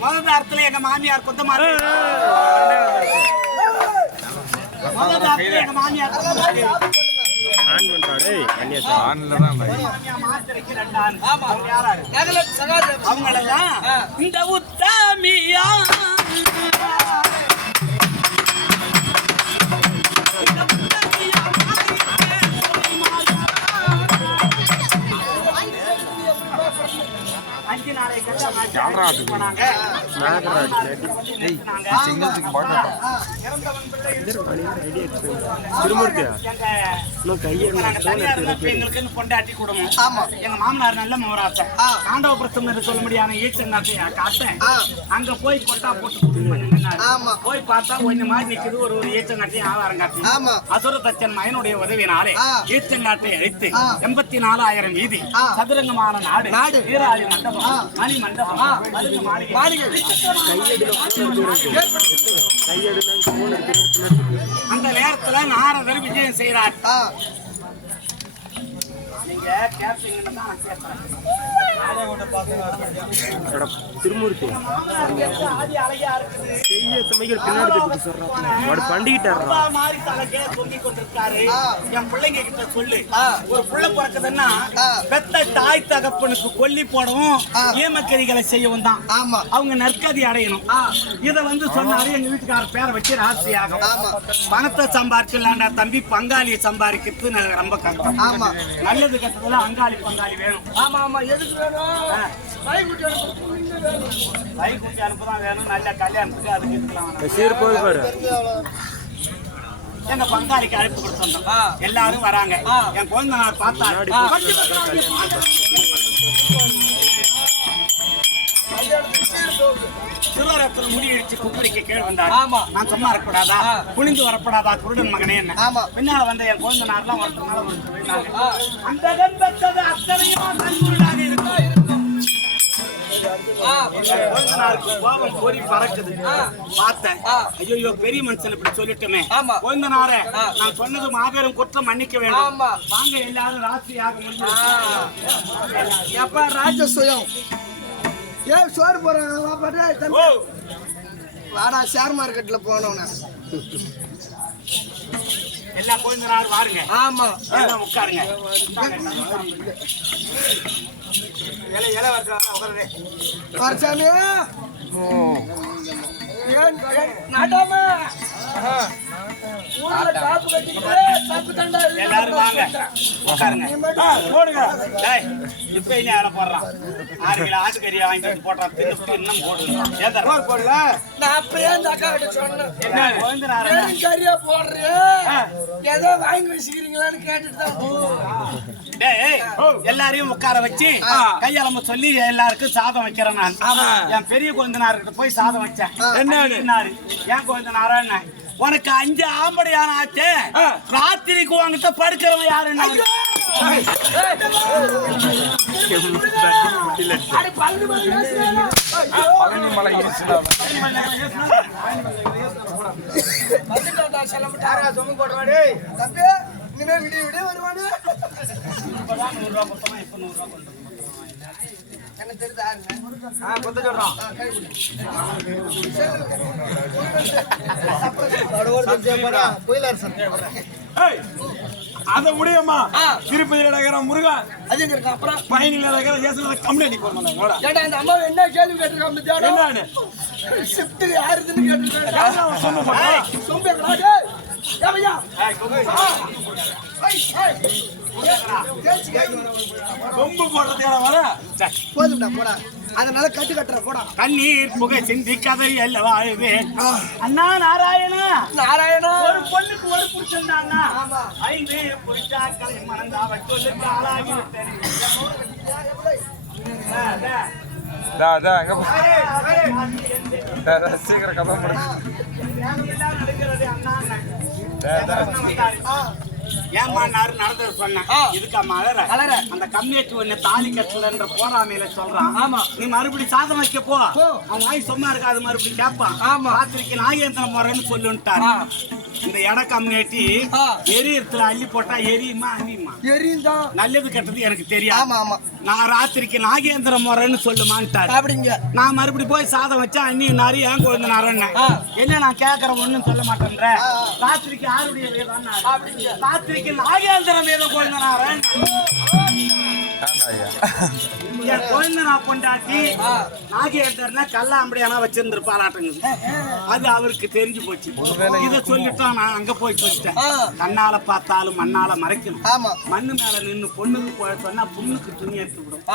முதல் அர்த்தத்துல எங்க மாமியார் கொத்தமாரி முதல் அர்த்தத்துல எங்க மாமியார் மாத்திரைக்கு ரெண்டு இந்த உத்தாமியா கல்யாணம் பாட்டு? திருமூர்த்தியா? இன்னும் எங்களுக்குன்னு பொண்டாட்டி குடும்பம். எங்க மாமனார் நல்ல முகராசன். ஆண்டவபுரத்தும் சொல்ல முடியாத ஈச்சங்காட்டை காட்டேன். அங்க போய் கொட்டா போட்டு வந்தாங்க. போய் பார்த்தா கொஞ்ச மாதிரி நிக்குது. ஒரு ஒரு ஈச்சங்காட்டையும் ஆவாரம் காட்டி. அசுரதச்சன் மகனுடைய உதவியினாலே ஈச்சங்காட்டை அழித்து எண்பத்தி நாலாயிரம் வீதி சதுரங்கமான நாடு வீராதி மண்டபம் மணி மண்டபம் மாளிகை அந்த நேரத்துல நாரதர் விஜயம் செய்கிறார் நீங்க கேட்பீங்கன்னு தான் நான் கேட்பேன். திருமூர்த்தி. ஆதி அழகா இருக்குது செய்ய சமைக்கிற பின்னாடி தப்பிட்டு சொல்றான் வாடு பண்டிகிட்டாரா அப்பா மாதிரி தலைக்கே தொங்கிக் கொண்டிருக்காரு. என் பிள்ளைங்க கிட்ட சொல்லு. ஒரு புள்ள பிறக்குதுன்னா, பெத்த தாய் தகப்பனுக்கு கொல்லி போடவும் ஈமக்கரிகளை செய்யவும் தான். அவங்க நற்கதி அடையணும். இத வந்து சொன்னாரு எங்க வீட்டுக்கார பேரை வச்சு ராசியாகும் பணத்தை சம்பாரிச்சிடலாண்டா தம்பி பங்காளியை சம்பாதிக்கிறது ரொம்ப கஷ்டம். நல்லது கட்டத்துல அங்காளி பங்காளி வேணும். ஆமா ஆமா. எதுக்கு வேணும் கைக்குட்டி அனுப்புதான் வேணும் நல்ல கல்யாணத்துக்கு அதுக்கு இருக்கலாம் சீர் போய் பாரு. எங்க பங்காளிக்கு அழைப்பு எல்லாரும் வராங்க. என் குழந்தை நான் பார்த்தா திருவரத்துல முடி இடிச்சு குப்படிக்கு கீழ் வந்தார். ஆமா. நான் சும்மா இருக்கக்கூடாதா? குனிந்து வரப்படாதா குருடன் மகனே என்ன? ஆமா. பின்னால வந்த என் குழந்தை நாட்லாம் ஒருத்தனால ஒரு. அந்த அத்தனையும் கோபம் பொறி பறக்குது. பார்த்தேன். ஐயையோ, பெரிய மனுஷன் இப்படி சொல்லிட்டோமே. ஆமா. குழந்தனாரே, நான் சொன்னது மாபெரும் குற்றம் மன்னிக்க வேண்டும். ஆமா. வாங்க எல்லாரும் ராசியாக முடியும் எப்ப ராஜசுயம் ஏன் சோறு போறாங்க வாடா ஷேர் மார்க்கெட்ல போனவன எல்லா குழந்தனாரும் வாருங்க. ஆமா. எல்லாம் உட்காருங்க. எல்லாரும் வாங்க. போடுங்க. டேய் இப்ப என்ன வேலை போடுறான்? ஆறு கிலோ ஆட்டுக்கறியை வாங்கி வந்து போடுறான். தின்னு இன்னும் போடுங்க ஏதா போடுங்க. நான் அப்பயே இந்த அக்கா கிட்ட சொன்னேன். என்ன? குழந்தனாரே வெறும் கறியா போடுறேன் ஏதோ வாங்கி வச்சுக்கிறீங்களான்னு கேட்டுட்டு தான். டேய் எல்லாரையும் உட்கார வச்சு கையளம்ப சொல்லி எல்லாருக்கும் சாதம் வைக்கிறேன் நான். என் பெரிய குழந்தனார்கிட்ட போய் சாதம் வச்சேன். என்னாரு? ஏன் குழந்தனாரா என்ன? உனக்கு அஞ்சு ஆம்படையான ஆச்சு. ராத்திரிக்கு உங்ககிட்ட படுக்கிறவன் யாருன்னு அட இனிமே விடிய விடிய வருவானு? என்ன தெரியுதா? அதை முடியுமா திருப்பதி நகரம் முருகன் அது எங்க இருக்கு? அப்புறம்? பயணியில் நகரம் ஏசுனத கம்ப்ளைண்ட் போடணும் ஏடா இந்த அம்மா என்ன கேள்வி கேட்டிருக்காங்க என்னன்னு? ஷிஃப்ட் யாருதுன்னு கேட்டிருக்காங்க? அவன் சொன்ன கொம்பு வர போதும்டா போடா அதனால கட்டு கட்டுற போடா கண்ணீர் புகை சிந்தி கதை அல்ல வாழுது அண்ணா நாராயணா. நாராயணா. ஒரு பொண்ணுக்கு ஒரு புருஷன் தானா ஐந்து புருஷாக்களை மறந்தாவ சொல்லுக்கு ஆளாகி விட்டேன் ஆ, ஆ. டா, டா, எங்க போ- டா, டா, சீக்கிரம் கதை முடி. ஏமாண்டாரு நடந்தது சொன்னேன் இதுக்கு அம்மா. அந்த கம்யூனிட்டி ஒண்ணு தாலி கட்டலன்ற போராமையில சொல்றான். ஆமா. நீ மறுபடியும் சாதம் வைக்க போ. அவன் வாய் சும்மா இருக்காது மறுபடியும் கேட்பான். ஆமா. ராத்திரிக்கு நாகேந்திரம் போறேன்னு சொல்லுன்ட்டாரு. இந்த இட கம்யூனிட்டி ஆ. எரியத்துல அள்ளி போட்டா எரியுமா அழியுமா எரியுந்தான் நல்லது கெட்டது எனக்கு தெரியாது. ஆமா ஆமா. நான் ராத்திரிக்கு நாகேந்திர முறைன்னு சொல்லுமான்ட்டாரு. அப்படிங்க. நான் மறுபடியும் போய் சாதம் வச்சா அண்ணி நாரி ஏன் குழந்தை நாரன்னு. என்ன நான் கேட்கறேன் ஒண்ணும் சொல்ல மாட்டேன்ற. ராத்திரிக்கு யாருடைய வேதம் ராத்திரிக்கு நாகேந்திர வேதம் குழந்தை நாரன் என் குழந்தை நான் கொண்டாட்டி. நாகேந்திரனா கல்லாம்படியானா அது அவருக்கு தெரிஞ்சு போச்சு. இத சொல்லிட்டா நான் அங்க போய் சொல்லிட்டேன். கண்ணால பார்த்தாலும் மண்ணால மறைக்கணும். மண்ணு மேல நின்னு பொண்ணுக்கு போய் சொன்னா புண்ணுக்கு துணி எடுத்து விடும்.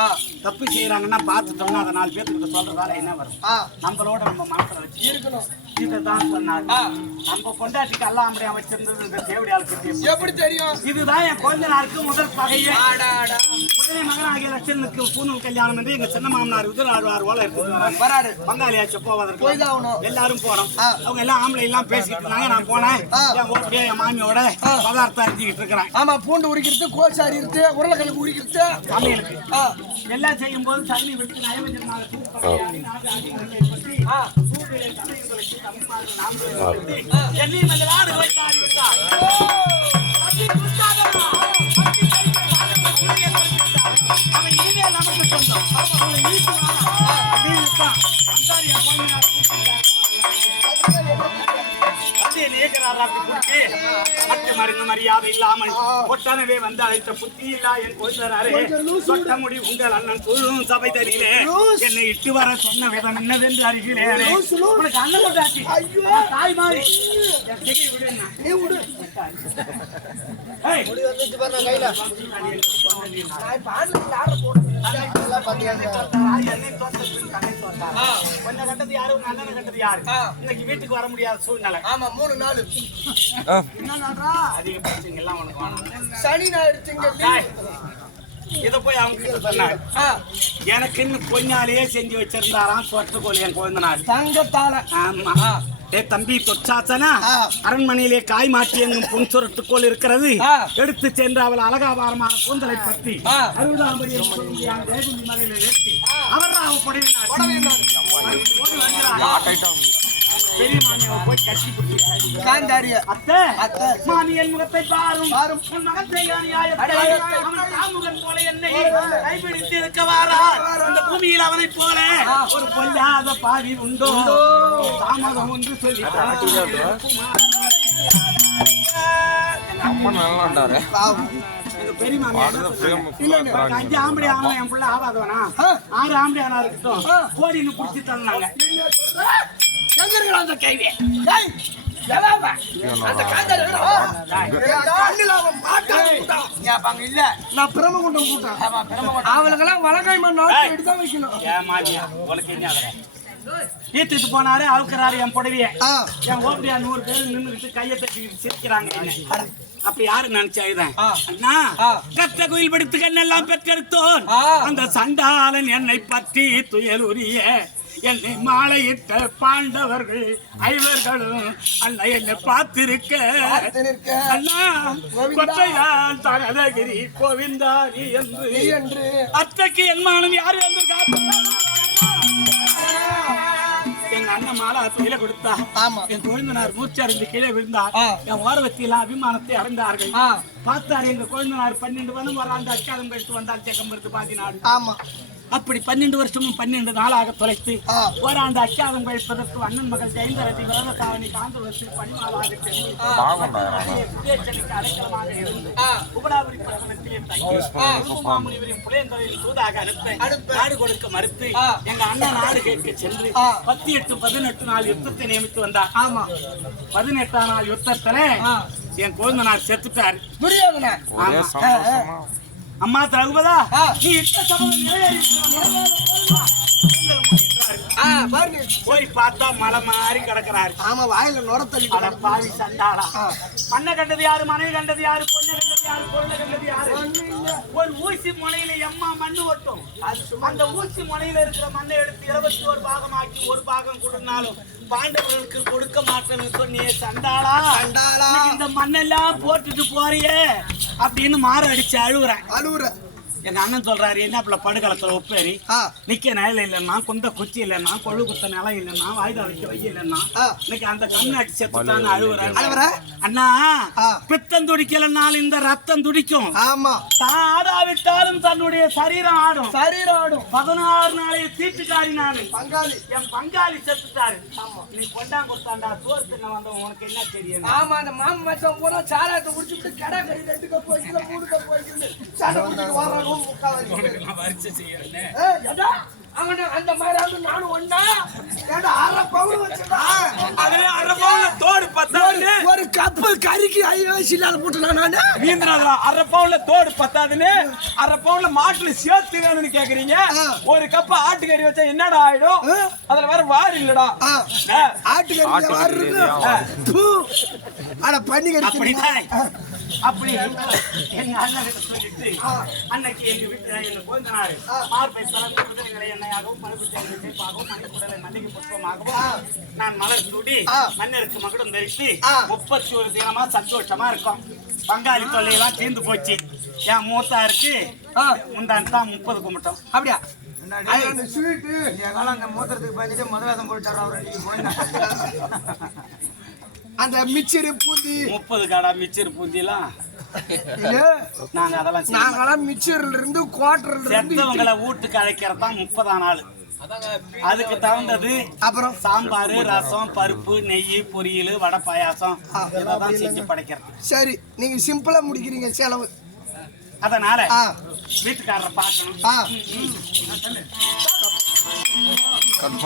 தப்பு செய்யறாங்கன்னா பார்த்துட்டோம்னா அதை நாலு பேருக்கு சொல்றதால என்ன வரும்? நம்மளோட நம்ம மனசுல வச்சு இருக்கணும். இதுதான் சொன்னாரு. ஆ. நம்ம பொண்டாட்டிக்கு அல்லாமடியா வச்சிருந்தது இந்த தேவடியாளுக்கு தெரியும் எப்படி தெரியும்? இதுதான் என் குழந்தை நாளுக்கு முதல் பகையே. உடனே மகனாகிய லட்சனுக்கு பூணூல் கல்யாணம் என்று எங்க சின்ன மாமனார் விதராழ்வார் போல எடுத்துட்டு வராங்க வராரு. பங்காளியாச்சு போவதற்கு. தான். எல்லாரும் போறோம். அவங்க எல்லாம் ஆம்பளை எல்லாம் பேசிட்டு இருந்தாங்க. நான் போனேன். என் ஓட்டியே என் மாமியோட. பதார்த்தம் அறிஞ்சிக்கிட்டு இருக்கிறேன். ஆமா பூண்டு உரிக்கிறது கோச்சாரி இருக்கு உருளைக்கிழங்கு உரிக்கிறது. சமையலுக்கு. எல்லாம் செய்யும் போது தண்ணி விட்டு நயவஞ்சனால ஆ மருந்து மரியாதை இல்லாமல் ஒட்டனவே வந்து அழைத்த புத்தி இல்லா என் கொள்கிறாரே சொட்ட முடி உங்கள் அண்ணன் குழுவும் சபை தரியிலே என்னை இட்டு வர சொன்ன விதம் என்னவென்று அறிகிறேன். உனக்கு அண்ணன் கொண்டாச்சு தாய் மாறி. என் திகை விடு என்ன? நீ யாரு உங்க அண்ணனை கட்டது யாரு ஆ. இன்னைக்கு வீட்டுக்கு வர முடியாத சூழ்நிலை ஆமா மூணு நாள் என்ன அதிக பிரச்சனை எல்லாம் உனக்கு வேணாம் சனி ஞாயிறு திங்கள் போய் அவங்க கிட்ட சொன்னாங்க ஆ, எனக்குன்னு கொஞ்சாலேயே செஞ்சு வச்சிருந்தாராம் சொட்டுக்கோல் என் குழந்தனார் தங்கத்தால ஆமா ஏ தம்பி ஆ. அரண்மனையிலே காய் மாற்றி எங்கும் பொன் சுரட்டுக்கோல் இருக்கிறது. எடுத்து சென்று அவள் அலகாபாரமான கூந்தலை பற்றி. அறுபதாம்படி அவர் அவ புடவினார் பெரிய மாமியாவை போய் கட்டி பிடிச்சி காந்தாரிய அத்தை அத்தை. மாமி என் முகத்தை பாரும். உன். அவன் போல என்னை கைப்பிடித்து இருக்க வாரா அந்த பூமியில் அவனைப் போல ஒரு பொல்லாத பாவி உண்டோ? தாமதம் ஒன்று சொல்லி. அம்மா நல்லா இருந்தாரு எங்க பெரிய மாமியார் என்ன சொன்னாங்க? உனக்கு அஞ்சு ஆம்பளை ஆனா என் புள்ள ஆகாதவனா ஆறு ஆம்பளை ஆனா இருக்கட்டும். கோடின்னு புடிச்சு தந்தாங்க எங்க இருக்கிற அந்த கைவி? அவளுக்கெல்லாம் நாட்டு எடுத்து வைக்கணும். ஈத்துட்டு போனாரு அவுக்குறாரு என் புடவைய. என் ஓப்படியா நூறு பேர் நின்னுகிட்டு கையை தட்டி சிரிக்கிறாங்க என்ன. அப்ப யாரு நினைச்சா இதான் ஆ. அண்ணா ஆ. கத்த கோயில் படித்து கண்ணெல்லாம் பெற்றெடுத்தோன். அந்த சண்டாளன் என்னை பற்றி துயல் உரிய என்னை மாலையிட்ட பாண்டவர்கள் ஐவர்களும் அல்ல என்னை பார்த்திருக்க. அண்ணா கோவிந்தா. கொட்டையான் தகதகிரி கோவிந்தாரி என்று என்று அத்தைக்கு என் மானம் யாரு எங்க அண்ணன் மாலா கையில கொடுத்தா. என் குழந்தனார் மூச்சறிந்து கீழே விழுந்தார். என் ஓரவத்தியில் அபிமானத்தை அடைந்தார்கள். பார்த்தார் எங்க குழந்தனார் பன்னெண்டு வனம் வராந்த அச்சாரம் எடுத்து வந்தால் செக்கம்பருத்து பாதி நாள் ஆமா அப்படி பன்னெண்டு வருஷமும் பன்னெண்டு நாளாக தொலைத்து. ஓராண்டு அச்சாரம் கழிப்பதற்கு அண்ணன் மகள் ஜெயந்தரதி விரதசாவணி காந்தபுரத்தில் பணிமாளாக சென்று விஜயச்சனிக்கு அடைக்கலமாக இருந்து. உபடாபுரி புலையந்தரையில் சூதாக அனுப்ப. நாடு கொடுக்க மறுத்து. எங்க அண்ணன் நாடு கேட்க சென்று. பத்து எட்டு பதினெட்டு நாள் யுத்தத்தை நியமித்து வந்தார் ஆமா பதினெட்டாம் நாள் யுத்தத்துல. என் குழந்தனார் செத்துட்டாரு துரியோதன ஒரே ஆமா. சந்தோஷமா அம்மா தகுபதா. நீ இட்ட சபதம் போய் பார்த்தா மலை மாறி கிடக்குறாரு. ஆமா வாயில நுர தள்ளி அட பாவி சண்டாளா. ஆ. மண்ணை கண்டது யாரு மனைவி கண்டது யாரு பொண்ணை ஒரு ஊசி முனையில எம்மா மண்ணு ஒட்டும் அந்த ஊசி முனையில இருக்கிற மண்ணை எடுத்து இருபத்தி ஒரு பாகமாக்கி ஒரு பாகம் கொடுனாலும் பாண்டவர்களுக்கு கொடுக்க மாட்டேன்னு சொன்னியே சண்டாளா சண்டாளா. இந்த மண்ணெல்லாம் போட்டுட்டு போறியே அப்படின்னு மாற அடிச்சு அழுகுறேன் அழுவுற எங்க அண்ணன் சொல்றாரு என்ன பிள்ளை படுகளத்துல ஒப்பேரி ஆ. நிக்க நிலையில இல்லைன்னா குந்த குச்சி இல்லைன்னா கொழு குத்த நிலம் இல்லைன்னா வாய்தா வைக்க வை இல்லைன்னா ஆ. இன்னைக்கு அந்த கம்நாட்டி செத்துட்டான்னு அழுவுறாரு அழுவுற? அண்ணா. பித்தம் துடிக்கலனாலும் இந்த ரத்தம் துடிக்கும். ஆமா. தான் ஆடாவிட்டாலும் தன்னுடைய சரீரம் ஆடும். சரீரம் ஆடும். பதினாறு நாளைய தீட்டுக்காரி நானு பங்காளி. என் பங்காளி செத்துட்டாரு. நீ கொண்டாங்க கொடுத்தாண்டா சோறு தின்ன வந்த உனக்கு என்ன தெரியும்? ஆமா அந்த மாமன் மச்சான் பூரா சாராயத்தை குடிச்சுட்டு கடை கறி ரெண்டுக்க போய்க்கல மூணுக்க போய்க்கல சண்டை குடிச்சிட்டு வர்றான் ரூம் உட்காந்து அவன அந்த மாதிரி நானும் ஒண்ணா? ஏடா அரை பவுன் வச்சுடா அதுல அரை பவுன்ல தோடு பத்தாதுன்னு. ஒரு கப்பு கறிக்கு ஐயோ சில்லால போட்டுலாம் நானு? வீந்திரா அரை பவுன்ல தோடு பத்தாதுன்னு. அரை பவுன்ல மாட்டுல சேர்த்து வேணும்னு கேக்குறீங்க. ஒரு கப் ஆட்டுக்கறி வச்சா என்னடா ஆயிடும். அதுல வேற வாரி இல்லடா. ஆ. ஆ. ஆட்டுக்கறி வாரு இருக்கு. அட பண்ணி கறி அப்படி எங்க அண்ணன் சொல்லிட்டு அன்னைக்கு எங்க வீட்டுல எங்க கோந்தனாரு மார்பை திறந்து குதிரைகளை எண்ணெயாகவும் பழுப்புத்தேங்கை சேப்பாகவும் மணிக்குடலை மல்லிகை புஷ்பமாகவும் நான் மலர் சூடி மன்னருக்கு மகுடம் தரித்து முப்பத்தி ஒரு தினமா சந்தோஷமா இருக்கும். பங்காளி தொல்லையெல்லாம் தீர்ந்து போச்சு. என் மூத்தாருக்கு முந்தாண்டு தான் முப்பது கும்பிட்டோம். அப்படியா? மூத்திரத்துக்கு பயந்துட்டு முதலாதம் போயிட்டாரு அவர். இன்னைக்கு போயிருந்தாங்க அந்த மிச்சரு பூந்தி. முப்பது காடா மிச்சர் பூந்திலாம். நாங்க அதெல்லாம். நாங்கெல்லாம் மிச்சர்ல இருந்து குவார்டர்ல இருந்து செத்தவங்களை வீட்டுக்கு அழைக்கிறது தான் முப்பதாம் நாள். அதுக்கு தகுந்தது அப்புறம்? சாம்பார் ரசம் பருப்பு நெய் பொரியல் வடை பாயாசம். இதெல்லாம் செஞ்சு படைக்கிறது. சரி நீங்க சிம்பிளா முடிக்கிறீங்க செலவு. அதனால ஆ. வீட்டுக்காரரை பார்க்கணும். ஆ. கட்